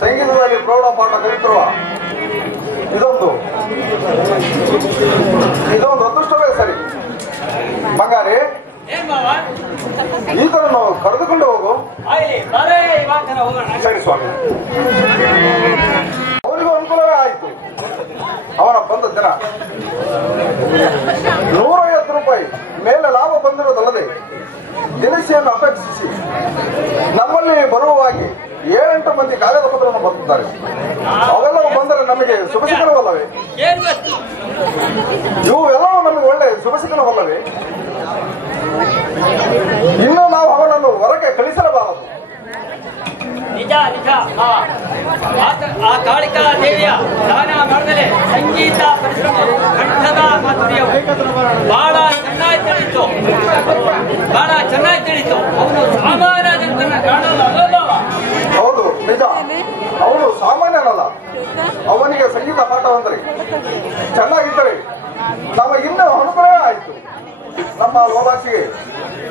ಸಂಗೀತದಲ್ಲಿ ಪ್ರೌಢ ಪಾಠ ಕಲಿತಿರುವ ಇದೊಂದು ಅದೃಷ್ಟವೇ ಸರಿ. ಬಂಗಾರಿ, ಈ ತರ ನಾವು ಕರೆದುಕೊಂಡು ಹೋಗು. ಸರಿ ಸ್ವಾಮಿ. ಅವನಿಗೂ ಅನುಕೂಲವೇ ಆಯಿತು. ಅವನ ಬಂದ ದಿನ 150 ರೂಪಾಯಿ ಮೇಲೆ ಲಾಭ ಬಂದಿರೋದಲ್ಲದೆ ದಿನಸಿಯನ್ನು ಅಪೇಕ್ಷಿಸಿ ನಮ್ಮಲ್ಲಿ ಬರುವವಾಗಿ 7-8 ಮಂದಿ ಕಾಗದ ಪತ್ರವನ್ನು ಬರುತ್ತಿದ್ದಾರೆ. ಅವೆಲ್ಲವೂ ಬಂದರೆ ನಮಗೆ ಶುಭಸಿಕನವಲ್ಲವೇ? ಇವೆಲ್ಲವೂ ನಮಗೆ ಒಳ್ಳೆ ಶುಭಸಿಕನವಲ್ಲವೇ? ಇನ್ನು ನಾವು ಅವನನ್ನು ಹೊರಗೆ ಕಳಿಸಲಬಾರದು. ನಿಜ ನಿಜ. ಆ ಕಾಳಿಕಾ ದೇವಿಯ ದಾನ ಮಾಡಿದರೆ ಸಂಗೀತ ಪರಿಶ್ರಮ ಕಂಠದ ಮಾಧುರ್ಯವು ಬಹಳ ಚೆನ್ನಾಗಿ ತಿಳಿಯಿತು. ಅವನು ಸಾಮಾನ್ಯದಂತನ ಕಾಣಲ್ಲ. ಹೌದು, ನಿಜ. ಅವನು ಸಾಮಾನ್ಯನಲ್ಲ. ಅವನಿಗೆ ಸಂಗೀತ ಪಾಠವಂದರೆ ಚೆನ್ನಾಗಿದ್ದರೆ ನಮಗೆ ಇನ್ನೂ ಅನುಕೂಲವೇ ಆಯಿತು. ನಮ್ಮ ಲೋಲಾಕ್ಷಿಗೆ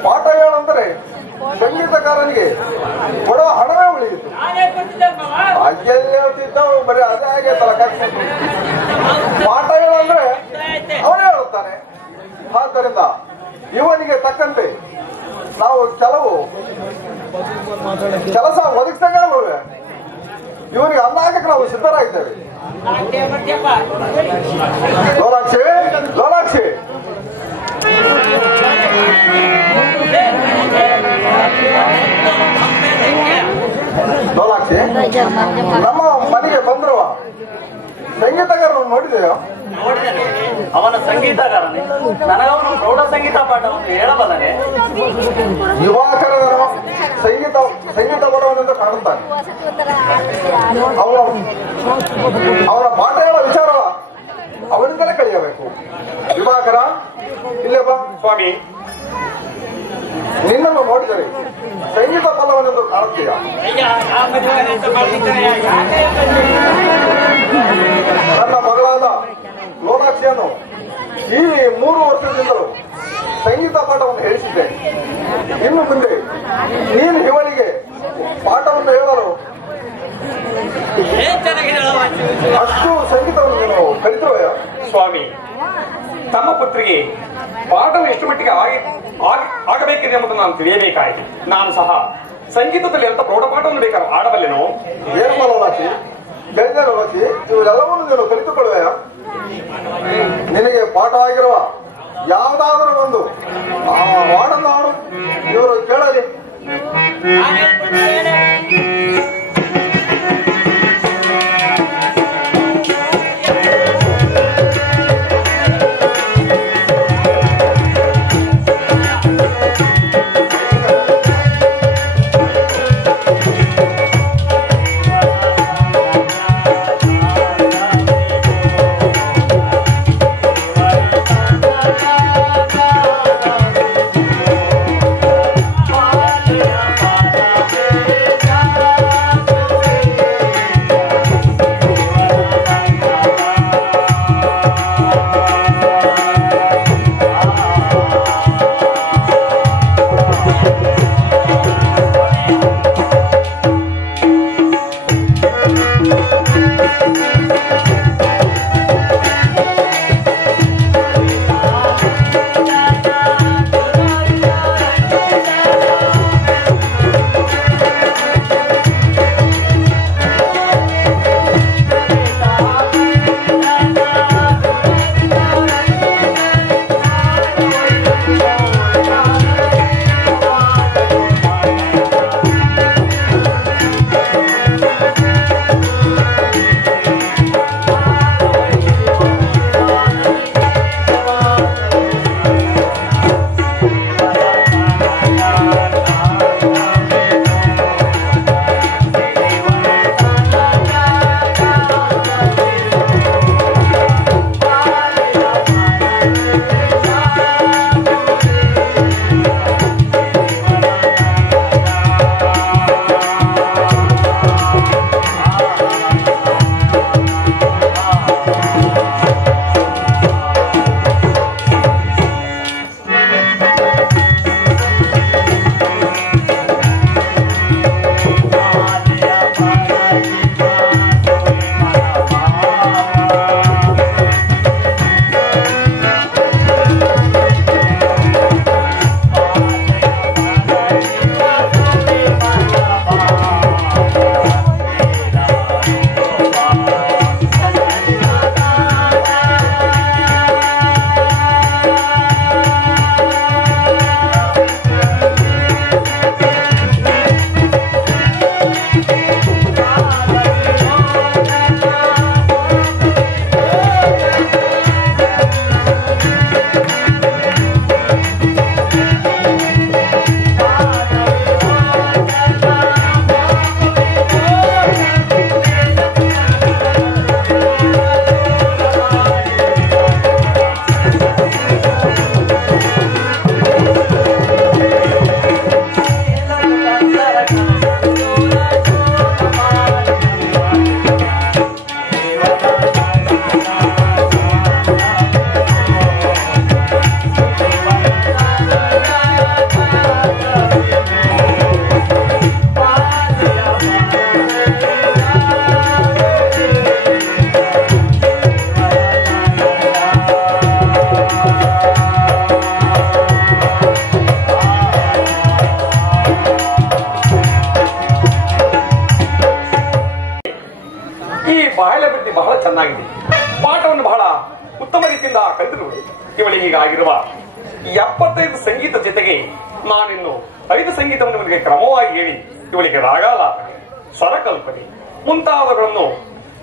ಪಾಠ ಹೇಳಂದರೆ ಸಂಗೀತಕಾರನಿಗೆ ಕೊಡೋ ಹಣವೇ ಉಳಿಯಿತು. ಅಜ್ಜಲ್ಲಿ ಹೇಳ್ತಿದ್ದವು ಬರೀ ಅದೇ ಆಗೈತಲ್ಲ ಖರ್ಚು. ಪಾಠ ಹೇಳಂದ್ರೆ ಅವನೇ ಹೇಳುತ್ತಾನೆ. ಆದ್ದರಿಂದ ಇವನಿಗೆ ತಕ್ಕಂತೆ ನಾವು ಕೆಲವು ಕೆಲಸ ಒದಗಿಸಿದಂಗೆ ಇವನಿಗೆ ಅಂದಾಗಕ್ಕೆ ನಾವು ಸಿದ್ಧರಾಗಿದ್ದೇವೆ. ಲೋಲಾಕ್ಷಿ, ಲೋಲಾಕ್ಷಿ, ಲೋಲಾಕ್ಷಿ, ನಮ್ಮ ಮನೆಗೆ ಬಂದಿರುವ ಸಂಗೀತಗಾರನ್ನು ನೋಡಿದೆಯೋ? ಅವನ ಸಂಗೀತಗಾರನೇ. ನನಗವನು ಪ್ರೌಢ ಸಂಗೀತ ಪಾಠವನ್ನು ಹೇಳಬಲ್ಲನೆ. ಯುವಕರನ್ನು ಸಂಗೀತ ಬರುವನೆಂದು ಕಾಣುತ್ತಾನೆ. ಅವನ ಪಾಠ ಹೇಳೋ ವಿಚಾರ ಅವನಿಂದಲೇ ಕಲಿಯಬೇಕು. ಯುವಕರ, ಇಲ್ಲೇ ಬಾ. ಸ್ವಾಮಿ, ನಿನ್ನನ್ನು ನೋಡಿದರೆ ಸಂಗೀತ ಬಲ್ಲವನೆಂದು ಕಾಣುತ್ತೀಯ. ನನ್ನ ಮಗಳಾದ ಲೋಲಾಕ್ಷಿಯನ್ನು ಈ 3 ವರ್ಷದಿಂದಲೂ ಸಂಗೀತ ಪಾಠವನ್ನು ಹೇಳಿಸಿದ್ದೆ. ಇನ್ನು ಮುಂದೆ ನೀನು ಇವಳಿಗೆ ಪಾಠವನ್ನು ಹೇಳಲು ಅಷ್ಟು ಸಂಗೀತವನ್ನು ನೀನು ಕಲಿತಿರುವೆಯ? ಸ್ವಾಮಿ, ತಮ್ಮ ಪುತ್ರಿಗೆ ಪಾಠವು ಎಷ್ಟು ಮಟ್ಟಿಗೆ ಆಗಬೇಕಿದೆ ಎಂಬುದನ್ನು ನಾನು ತಿಳಿಯಬೇಕಾಯಿತು. ನಾನು ಸಹ ಸಂಗೀತದಲ್ಲಿ ಅಂತ ಪ್ರೌಢ ಪಾಠವನ್ನು ಬೇಕಾದ್ರೆ ಆಡಬಲ್ಲೆನೋ? ಏನು ಲೋಲಾಕ್ಷಿ, ಹೇಳಿದೆ ಲೋಲಾಕ್ಷಿ, ಇವೆಲ್ಲವನ್ನು ನೀನು ಕಲಿತುಕೊಳ್ಳುವೆಯ? ನಿನಗೆ ಪಾಠ ಆಗಿರುವ ಯಾವುದಾದರೂ ಒಂದು ಹಾಡನ್ನು ಹಾಡು, ಇವರು ಕೇಳಲಿ. ಬಹಳ ಬುದ್ಧಿ ಬಹಳ ಚೆನ್ನಾಗಿದೆ. ಪಾಠವನ್ನು ಬಹಳ ಉತ್ತಮ ರೀತಿಯಿಂದ ಕಲಿತಿರುವುದು. ಇವಳಿಗೆ ಹೀಗಾಗಿರುವ 75 ಸಂಗೀತ ಜೊತೆಗೆ ನಾನಿನ್ನು 5 ಸಂಗೀತವನ್ನು ಇವಳಿಗೆ ಕ್ರಮವಾಗಿ ಹೇಳಿ ಇವಳಿಗೆ ರಾಗಾಲಾಪನೆ, ಸ್ವರಕಲ್ಪನೆ ಮುಂತಾದವುಗಳನ್ನು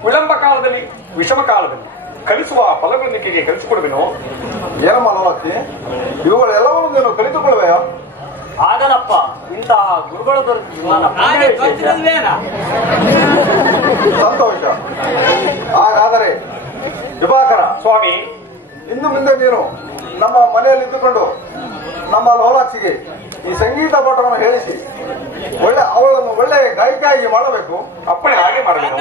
ವಿಳಂಬ ಕಾಲದಲ್ಲಿ, ವಿಷಮ ಕಾಲದಲ್ಲಿ ಕಲಿಸುವ ಫಲವನ್ನಿಕೆಗೆ ಕಲಿಸಿಕೊಡುವೆನೋ. ಏನಮ್ಮ ಲೋಲಾಕ್ಷಿ, ಇವುಗಳೆಲ್ಲವನ್ನು ನೀನು ಕಲಿತುಕೊಳ್ಳುವೆಯಾ? ಆಗಲಪ್ಪ, ಇಂತಹ ಗುರುಗಳು ದೊರೆತು ನನ್ನ ಪುಣ್ಯ ವಿಶೇಷ. ಸಂತೋಷ. ಹಾಗಾದರೆ ವಿಭಾಕರ ಸ್ವಾಮಿ, ಇನ್ನು ಮುಂದೆ ನೀನು ನಮ್ಮ ಮನೆಯಲ್ಲಿದ್ದುಕೊಂಡು ನಮ್ಮ ಲೋಲಾಕ್ಷಿಗೆ ಈ ಸಂಗೀತ ಪಾಠವನ್ನು ಹೇಳಿಸಿ ಅವಳನ್ನು ಒಳ್ಳೆ ಗಾಯಕಿಯಾಗಿ ಮಾಡಬೇಕು. ಅಪ್ಪಣೆ ಹಾಗೆ ಮಾಡಬೇಕು.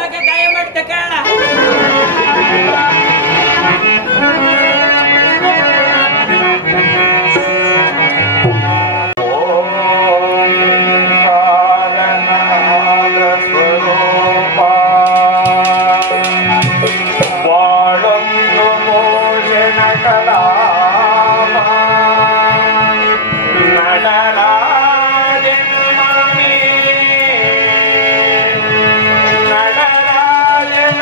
நடராஜன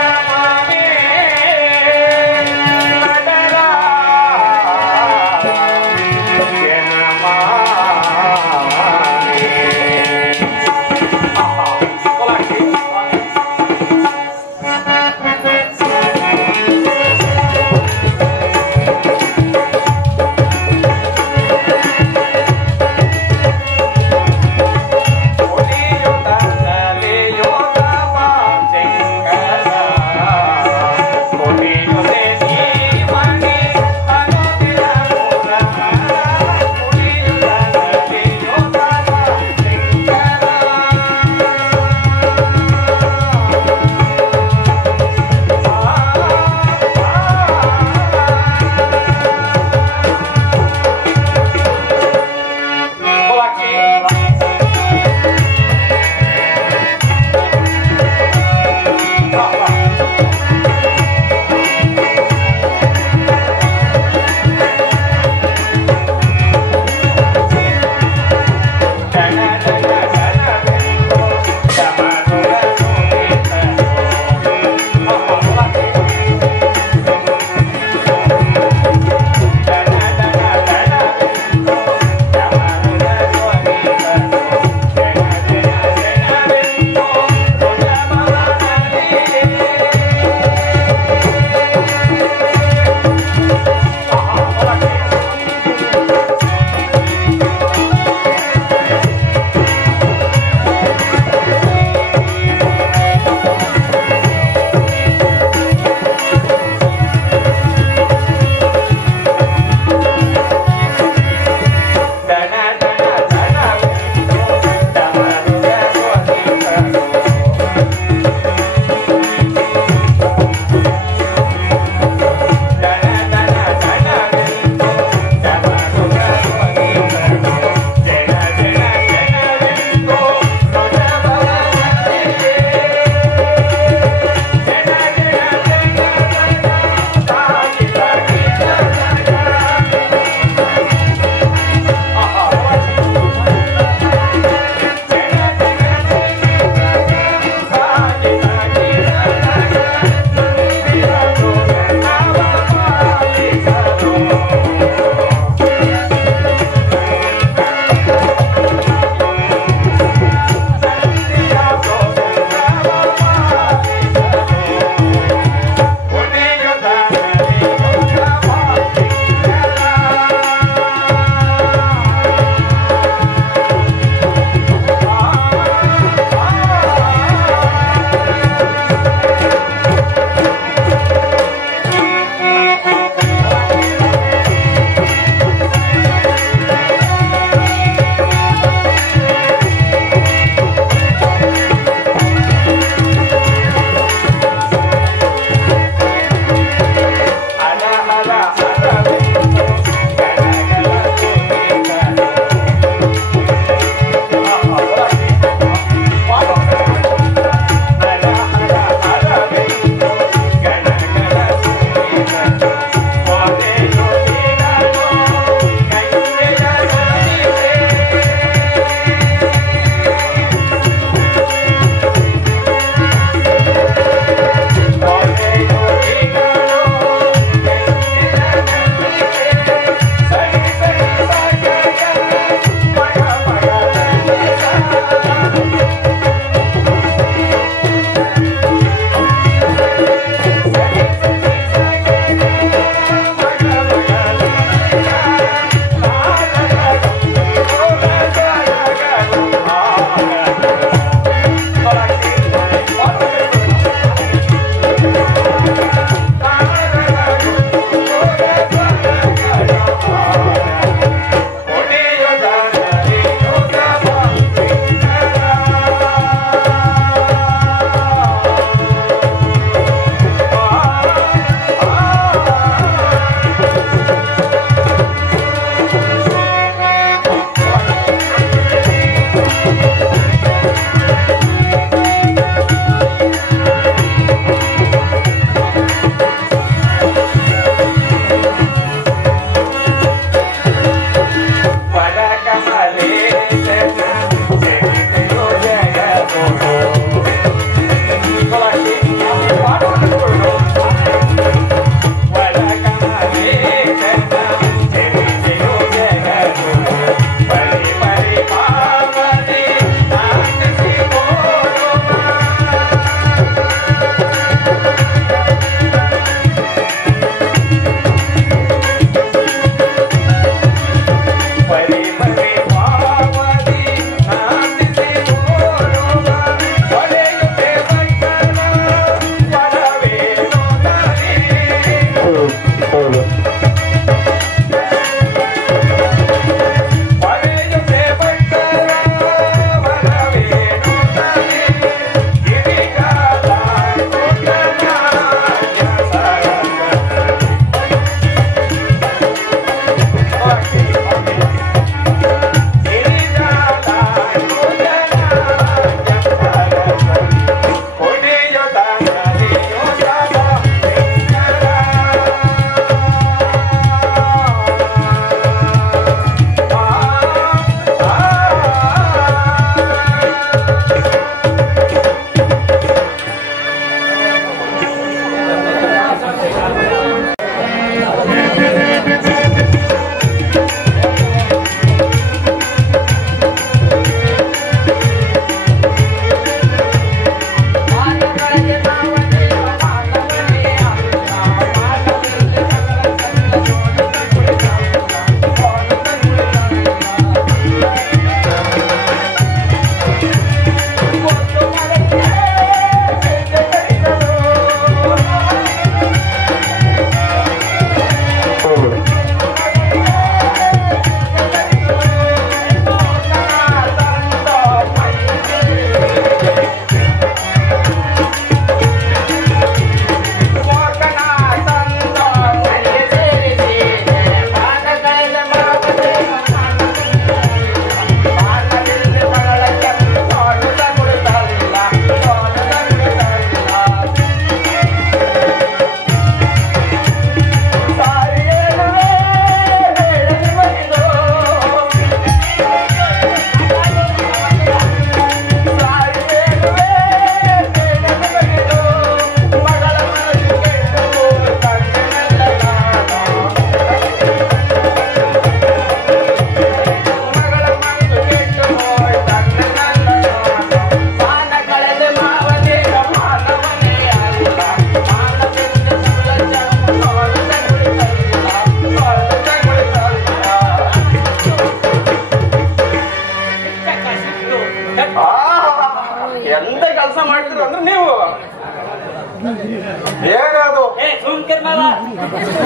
ಏನದು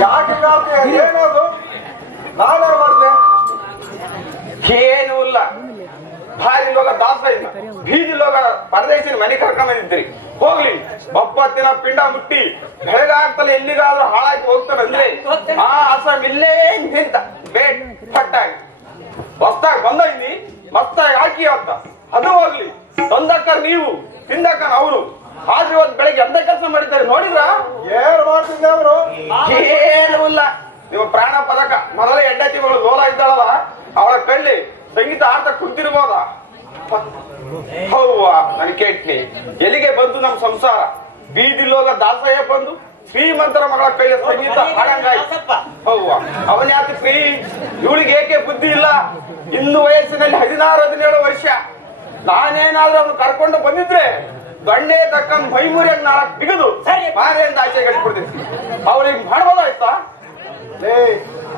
ಯಾಕೆ ಏನದು ನಾನೇ ಮಾಡಿದೆ ಏನೂ ಇಲ್ಲ. ಭಾರಿ ಲೋಗ ದಾಸ ಇಲ್ಲ, ಬೀದಿ ಲೋಗ ಪರದೇಶಿನ ಮನೆ ಕರ್ಕೊಂಡ್ಬಂದಿದ್ರಿ. ಹೋಗ್ಲಿ, ಒಪ್ಪತ್ತಿನ ಪಿಂಡ ಮುಟ್ಟಿ ಬೆಳಗಾಗ್ತಲ್ಲ ಎಲ್ಲಿಗಾದ್ರೂ ಹಾಳಾಗಿ ಹೋಗ್ತಾರಂದ್ರೆ ಆ ಅಸಮ್ ಇಲ್ಲೇ ನಿಂತ ಬೇಟ್ ಪಟ್ಟಾಗಿ ಹೊಸ್ತಾಗಿ ಬಂದ ಇಲ್ಲಿ ಮಸ್ತಾಗಿ ಹಾಕಿ ಅಂತ. ಅದು ಹೋಗ್ಲಿ, ತಂದಕ್ಕರ್ ನೀವು ತಿಂದಕ್ಕರ್ ಅವರು. ಆದ್ರೆ ಇವತ್ತು ಬೆಳಗ್ಗೆ ಎಂತ ಕೆಲಸ ಮಾಡಿದ್ದಾರೆ ನೋಡಿದ್ರ? ಏನು ಮಾಡ್ತಿದ್ದೆ ಅವರು? ಏನೂ ಇಲ್ಲ. ನೀವು ಪ್ರಾಣ ಪದಕ ಮೊದಲೇ ಹೆಂಡತಿಗಳು ಲೋಲ ಇದ್ದಾಳಲ್ಲ, ಅವಳ ಕಳ್ಳಿ ಸಂಗೀತ ಆಡ್ತಾ ಕುಂತಿರ್ಬೋದ? ಹೌವಾ, ನನ್ ಕೇಳ್ತೀನಿ. ಎಲ್ಲಿಗೆ ಬಂತು ನಮ್ ಸಂಸಾರ? ಬೀದಿ ಲೋಗ ದಾಸಯ್ಯ ಬಂದು ಶ್ರೀಮಂತರ ಮಗಳ ಕೈಯ ಸಂಗೀತ ಹಾಡಂಗಾಯ್ತು. ಹೌವಾ, ಅವನ್ ಯಾಕೆ ಫ್ರೀ? ಇವಳಿಗೆ ಏಕೆ ಬುದ್ಧಿ ಇಲ್ಲ? ಇನ್ನು ವಯಸ್ಸಿನಲ್ಲಿ 16-17 ವರ್ಷ. ನಾನೇನಾದ್ರೂ ಅವನು ಕರ್ಕೊಂಡು ಬಂದಿದ್ರೆ ಗಂಡೆ ತಕ್ಕಂಗ್ ಮೈಮೂರಿಯಾಗಿ 4 ಬಿಗದು ಮಾರೆಯಿಂದ ಆಚೆ ಕಟ್ಬಿಡ್ತೀನಿ. ಅವಳಿಗೆ ಮಾಡ್ಬೋದಾಯ್ತಾ?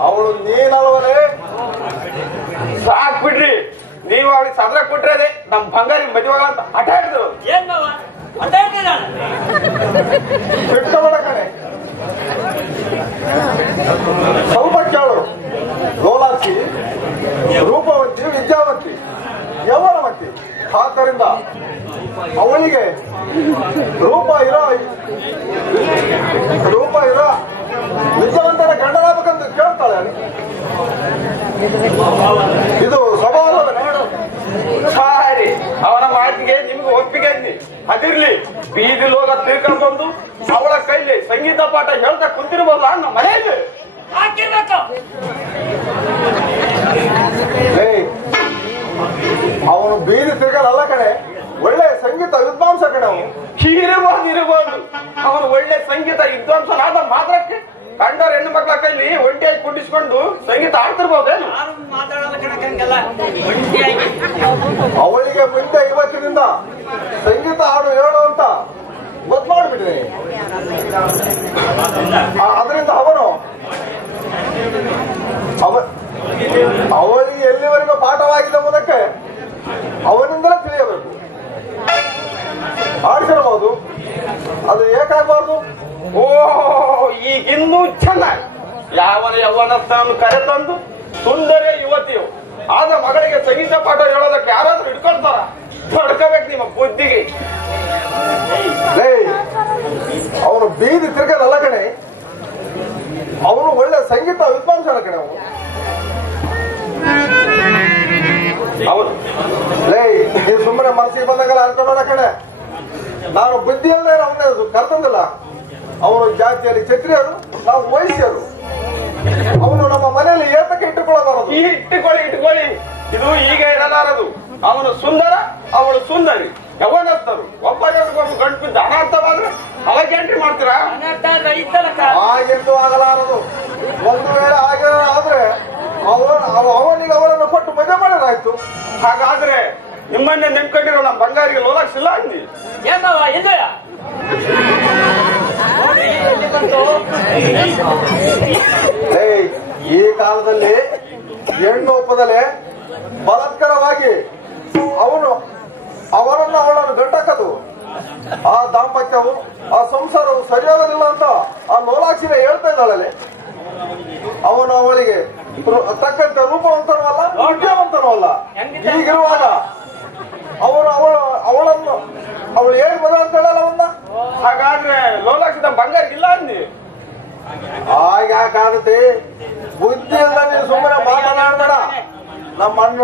ಅವಳು ನೀನಲ್ವನೇ? ಸಾಕ್ ಬಿಡ್ರಿ, ನೀವು ಅವಳಿಗೆ ಸದ್ರ ಕೊಟ್ರೆ ಅದೇ ನಮ್ ಬಂಗಾರಿ ಮದುವೆ ಅಂತ ಹಠ ಹಿಡಿದ್ರು. ಬಿಟ್ಟಬೇಡ ಕಣೆ, ಸ್ವಲ್ಪ ಕೇಳು. ಲೋಲಾಕ್ಷಿ ರೂಪವಂತಿ, ವಿದ್ಯಾವಂತಿ, ಯೌವನವಂತಿ. ಆದ್ದರಿಂದ ಅವಳಿಗೆ ರೂಪ ಇರೋ ವಿದ್ಯಾವಂತನ ಗಂಡನಾಗಬೇಕಂತ ಕೇಳ್ತಾಳೆ. ಇದು ಸವಾಲು. ಸಾರಿ, ಅವನ ಮಾತಿಗೆ ನಿಮ್ಗೆ ಒಪ್ಪಿಗೆ ಅದಿರ್ಲಿ. ಬೀದಿ ಲೋಗ ತಿಳ್ಕೊಂಡ್ ಬಂದು ಅವಳ ಕೈಲಿ ಸಂಗೀತ ಪಾಠ ಹೇಳ್ತಾ ಕುಂತಿರ್ಬೋದ ನಮ್ಮ ಮನೆಯಲ್ಲಿ? ಅವನು ಬೀದಿ ತಿರ್ಗಲ್ಲ ಕಣೆ, ಒಳ್ಳೆ ಸಂಗೀತ ವಿದ್ವಾಂಸ ಕಣೆ. ಅವನು ಇರಬಹುದು. ಅವನು ಒಳ್ಳೆ ಸಂಗೀತ ವಿದ್ವಾಂಸನಾದ ಮಾತ್ರಕ್ಕೆ ಕಂಡರ ಹೆಣ್ಣು ಮಕ್ಕಳ ಕೈಲಿ ಒಂಟಿಯಾಗಿ ಕುಂಡಿಸ್ಕೊಂಡು ಸಂಗೀತ ಆಡ್ತಿರ್ಬಹುದೇನು? ಅವಳಿಗೆ ಮುಂದೆ ಇವತ್ತಿನಿಂದ ಸಂಗೀತ ಹಾಡು ಹೇಳು ಅಂತ ಗೊತ್ತು ಮಾಡಿಬಿಟ್ಟಿದೆ. ಅದರಿಂದ ಅವಳಿಗೆ ಎಲ್ಲಿವರೆಗೂ ಪಾಠವಾಗಿದೆ ಎಂಬುದಕ್ಕೆ ಅವನಿಂದಲೇ ತಿಳಿಯಬೇಕು. ಆಡಿಸಿರಬಹುದು, ಅದು ಏಕಾಗಬಾರ್ದು. ಓ, ಈಗಿನ್ನೂ ಚೆನ್ನಾಗಿ ಯಾವನ ಯೌವನಸ್ಥನನ್ನು ಕರೆತಂದು ಸುಂದರ ಯುವತಿಯು ಆದ ಮಗಳಿಗೆ ಸಂಗೀತ ಪಾಠ ಹೇಳೋದಕ್ಕೆ ಯಾರಾದ್ರೂ ಹಿಡ್ಕೊಳ್ತಾರ? ಹೊಡ್ಕೋಬೇಕು ನಿಮ್ಮ ಬುದ್ಧಿಗೆ. ಅವನು ಬೀದಿ ತಿರ್ಗದಲ್ಲ ಕಣೆ, ಅವನು ಒಳ್ಳೆ ಸಂಗೀತ ವಿದ್ವಾಂಸನ ಕಣೆ. ಹೌದು. ನೀವು ಸುಮ್ಮನೆ ಮನಸ್ಸಿಗೆ ಬಂದಾಗಲ್ಲ ಅನ್ಕೊಂಡ ಕಣೆ. ನಾನು ಬುದ್ಧಿಯಲ್ಲೇ ಅವನೇ ಕರ್ತಂದಿಲ್ಲ. ಅವನು ಜಾತಿಯಲ್ಲಿ ಕ್ಷತ್ರಿಯರು, ನಾವು ವೈಶ್ಯರು. ಅವನು ನಮ್ಮ ಮನೆಯಲ್ಲಿ ಏತಕ್ಕೆ ಇಟ್ಟುಕೊಳ್ಳಬಾರದು? ಇಟ್ಟುಕೊಳ್ಳಿ. ಇದು ಈಗ ಇರಲಾರದು. ಅವನು ಸುಂದರ, ಅವಳು ಸುಂದರಿ, ಯೌವನಸ್ಥರು. ಒಬ್ಬರಿಗೊಬ್ಬ ಗಂಟು ಬಿದ್ದು ಅನರ್ಥವಾದ್ರೆ ಅವಾಗ ಎಂಟ್ರಿ ಮಾಡ್ತೀರಾ? ಹಾಗೆಂದು ಆಗಲಾರದು. ಒಂದು ವೇಳೆ ಹಾಗೆ ಆದ್ರೆ ಅವನಿಗೆ ಅವರನ್ನು ಕೊಟ್ಟು ಮಜಾ ಮಾಡಿದ್ರಾಯ್ತು. ಹಾಗಾದ್ರೆ ನಿಮ್ಮನ್ನೇ ನೆನ್ಕೊಂಡಿರೋ ನಮ್ಮ ಬಂಗಾರಿಗೆ ಲೋಲಾಕ್ಸಿಲ್ಲ ಅಂದಿ? ಈ ಕಾಲದಲ್ಲಿ ಹೆಣ್ಣು ಒಪ್ಪದಲ್ಲೇ ಬಲಾತ್ಕಾರವಾಗಿ ಅವಳನ್ನು ಗಂಟಕದು. ಆ ದಾಂಪತ್ಯವು, ಆ ಸಂಸಾರವು ಸರಿಯಾಗೋದಿಲ್ಲ ಅಂತ ಆ ಲೋಲಾಕ್ಷಿನ ಹೇಳ್ತಾ ಇದ್ದಾಳಲ್ಲಿ. ಅವನು ಅವಳಿಗೆ ತಕ್ಕಂತೆ ರೂಪವಂತನೂ ಅಲ್ಲ, ವಿದ್ಯಾವಂತನೂ ಅಲ್ಲ. ಹೀಗಿರುವಾಗ ಅವಳು ಹೇಗೆ ಮದುವೆ ಅಂತ ಹೇಳಲ್ಲ ಅವನ್ನ? ಹಾಗಾದ್ರೆ ಲೋಲಾಕ್ಷಿ ನಮ್ಮ ಬಂಗಾರಿಗಿಲ್ಲ ಅಂದಿ? ಹಾಗಾಗತ್ತೆ. ಬುದ್ಧಿ ಇಲ್ಲ, ನೀನು ಸುಮ್ಮನೆ ಮಾತನಾಡಬೇಡ. ನಮ್ಮ ಅಣ್ಣ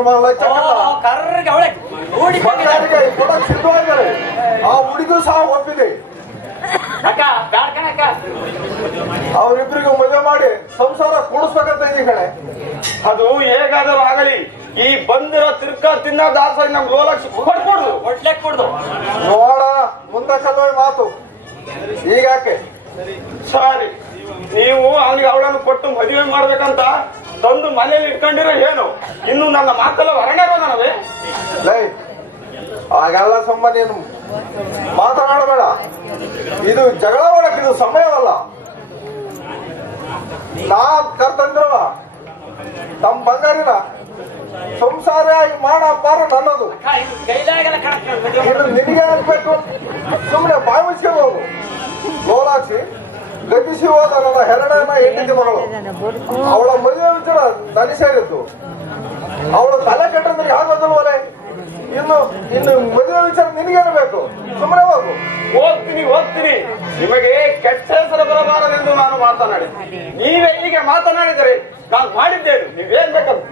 ಬಂಗಾರಿಗೆ ಕೊಡಕ್ ಸಿದ್ಧವಾಗಿದ್ದಾರೆ. ಆ ಹುಡುಗಿಯೂ ಸಹ ಒಪ್ಪಿದೆ. ಅವರಿಬ್ಬರಿಗೂ ಮದುವೆ ಮಾಡಿ ಸಂಸಾರ ಕೂಡಿಸ್ಬೇಕಂತ ಇದೆ ಕಣೆ. ಅದು ಹೇಗಾದರೂ ಆಗಲಿ, ಈ ಬಂದಿರೋ ತಿರ್ಕ ತಿನ್ನ ದಾಸ ನಮ್ ಲೋಲಾಕ್ಷಿ ಕೊಡ್ಕೊಡ್ದು. ನೋಡ ಮುಂದಕ್ಕಲ್ವೇ ಮಾತು. ಈಗಾಕೆ ಸಾರಿ, ನೀವು ಅವನಿಗೆ ಅವಳನ್ನು ಕೊಟ್ಟು ಮದುವೆ ಮಾಡ್ಬೇಕಂತ ತಂದು ಮನೇಲಿ ಇಟ್ಕೊಂಡಿರೋ ಏನು? ಇನ್ನು ನನ್ನ ಮಾತೆಲ್ಲ ಹೊರಗಡೆ ನನವೇ? ಹಾಗೆಲ್ಲ ಸಂಬಂಧ ನೀನು ಮಾತನಾಡಬೇಡ. ಇದು ಜಗಳ ಮಾಡಕ್ಕೆ ಇದು ಸಮಯವಲ್ಲ. ನಾ ಕರ್ತಂದ್ರವ ತಮ್ಮ ಬಂಗಾರಿನ ಸಂಸಾರ ಮಾಡಬಾರ ನನ್ನದು. ಕೈಲಾಗಲ್ಲ ನಿನಗೆ ಅನ್ಬೇಕು, ಸುಮ್ಮನೆ ಬಾಯಿ ಮುಚ್ಕೊಂಡು ಹೋಗು. ಲೋಲಾಕ್ಷಿ ಗತಿಸಿ ಹೋದ ನನ್ನ ಹೆರಡನ ಹೆಂಡತಿ ಮಗಳು. ಅವಳ ಮದುವೆ ವಿಚಾರ ನನಗೆ ಸೇರಿದ್ದು. ಅವಳ ತಲೆ ಕೆಟ್ಟಂದ್ರೆ ಯಾವ್ದಲ್ವಲೆ? ಇನ್ನು ಮದುವೆ ವಿಚಾರ ನಿನಗೇನು ಬೇಕು? ಸುಮ್ಮನೆ ಹೋಗು. ಹೋಗ್ತೀನಿ. ನಿಮಗೆ ಕೆಟ್ಟ ಹೆಸರು ಬರಬಾರದೆಂದು ನಾನು ಮಾತನಾಡಿದ್ದೆ. ನೀವೇ ಹೀಗೆ ಮಾತನಾಡಿದರೆ ನಾನು ಮಾಡಿದ್ದೇನು? ನೀವೇನ್ ಬೇಕಂತ